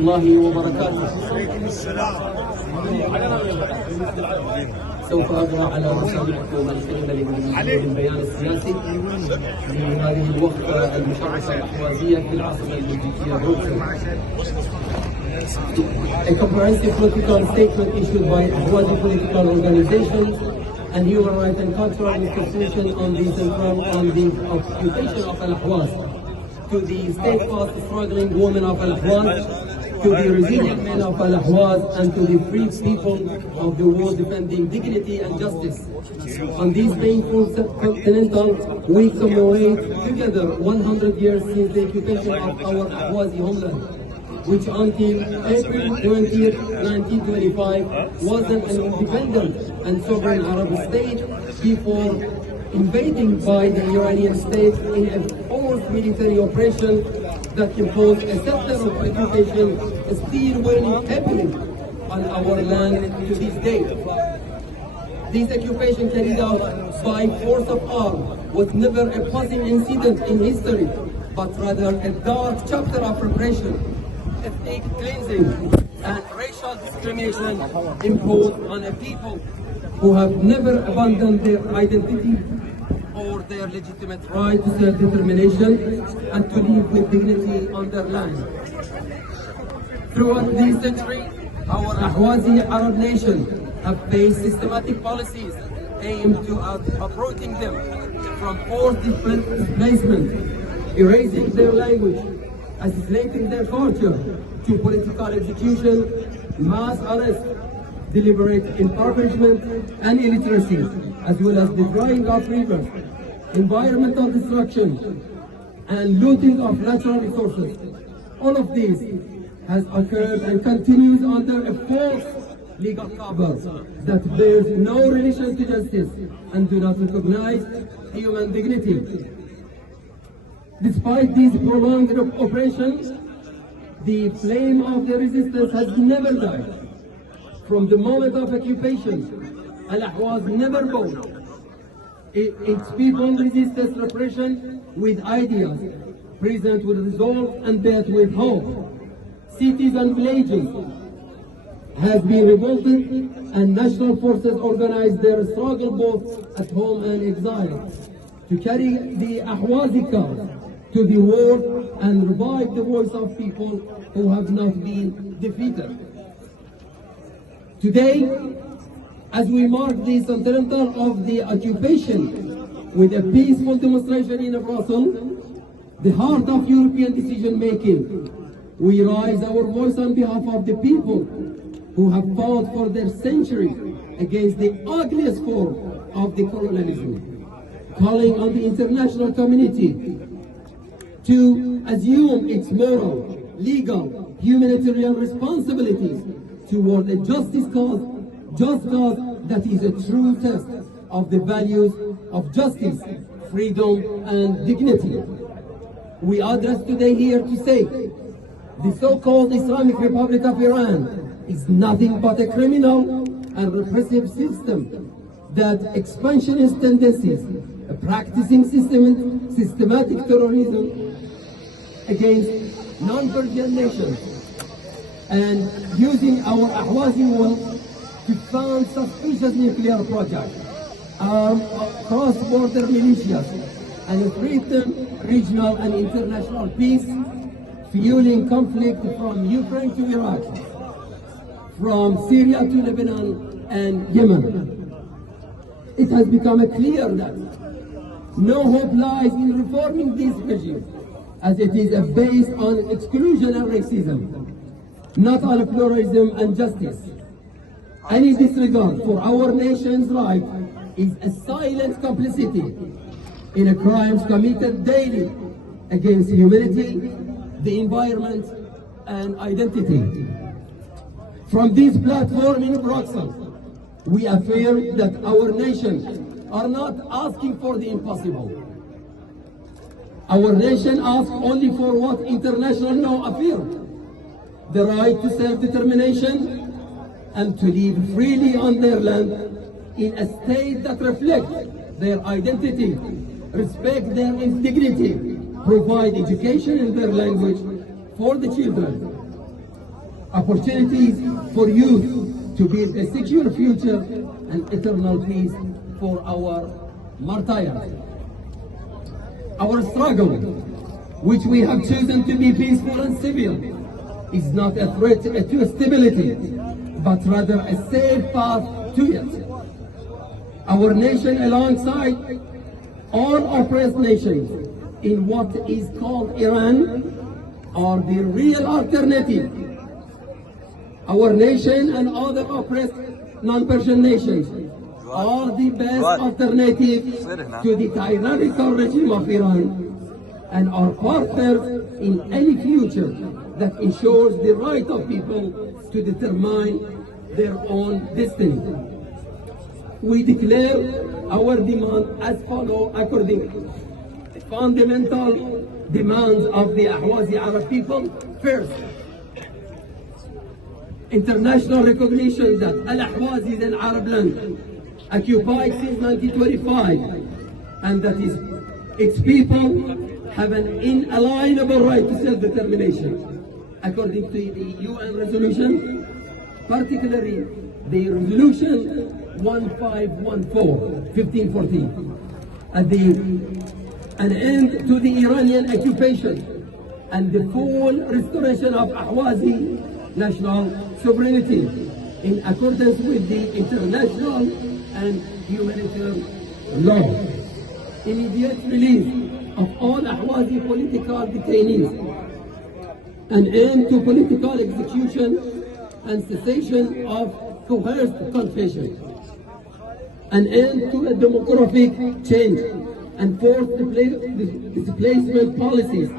الله وبركاته. سوف أقرأ على رسالتكم الكريمة لمناسبة البيان السياسي لهذه الوقفة المشرفة الأحوازية في العاصمة البلجيكية بروكسل. A comprehensive political statement issued by Ahwazi political organizations and human rights and cultural institutions on the occupation of Al-Ahwaz, to the steadfast struggling women of Al-Ahwaz, to the resilient men of Al-Ahwaz, and to the free people of the world defending dignity and justice. On these painful continental we commemorate together 100 years since the occupation of our Ahwazi homeland, which until April 20, 1925 was an independent and sovereign Arab state before invading by the Iranian state in a forced military operation that imposed a scepter of occupation still weighing heavily on our land to this day. This occupation carried out by force of arms was never a passing incident in history, but rather a dark chapter of repression, ethnic cleansing, and racial discrimination imposed on a people who have never abandoned their identity or their legitimate right to self-determination and to live with dignity on their land. Throughout this century, our Ahwazi Arab nation have faced systematic policies aimed to uprooting them from forced displacement, erasing their language, assassinating their culture, to political execution, mass arrest, deliberate impoverishment and illiteracy, as well as the drying of rivers, environmental destruction, and looting of natural resources. All of this has occurred and continues under a false legal cover that bears no relation to justice and do not recognize human dignity. Despite these prolonged operations, the flame of the resistance has never died. From the moment of occupation, Al-Ahwaz never bowed. Its people resisted repression with ideas, present with resolve and bet with hope. Cities and villages have been revolted, and national forces organized their struggle both at home and exile to carry the Ahwazi cause to the world and revive the voice of people who have not been defeated. Today, as we mark the centennial of the occupation with a peaceful demonstration in Brussels, the heart of European decision-making, we raise our voice on behalf of the people who have fought for their century against the ugliest form of the colonialism, calling on the international community to assume its moral, legal, humanitarian responsibilities toward a just cause that is a true test of the values of justice, freedom, and dignity. We address today here to say the so-called Islamic Republic of Iran is nothing but a criminal and repressive system that expansionist tendencies, practicing systematic terrorism against non-Persian nations, and using our Ahwazi wealth to fund suspicious nuclear projects, cross-border militias, and threaten regional and international peace, fueling conflict from Ukraine to Iraq, from Syria to Lebanon and Yemen. It has become clear that no hope lies in reforming this regime, as it is based on exclusion and racism, not on pluralism and justice. Any disregard for our nation's right is a silent complicity in crimes committed daily against humanity, the environment, and identity. From this platform in Bروكسل, we affirm that our nation are not asking for the impossible. Our nation asks only for what international law affirms: the right to self-determination and to live freely on their land in a state that reflects their identity, respect their dignity, provide education in their language for the children, opportunities for youth to build a secure future and eternal peace for our martyrs. Our struggle, which we have chosen to be peaceful and civil, is not a threat to stability, but rather a safe path to it. Our nation, alongside all oppressed nations in what is called Iran, are the real alternative. Our nation and other oppressed non-Persian nations are the best alternative to the tyrannical regime of Iran and are partners in any future that ensures the right of people to determine their own destiny. We declare our demand as follows accordingly. The fundamental demands of the Ahwazi Arab people: first, international recognition that Al-Ahwazi is an Arab land occupied since 1925 and that its people have an inalienable right to self-determination according to the UN resolution, particularly the resolution 1514, an end to the Iranian occupation and the full restoration of Ahwazi national sovereignty in accordance with the international and humanitarian law. Immediate release of all Ahwazi political detainees, an end to political execution and cessation of coerced confession, an end to a demographic change and forced displacement policies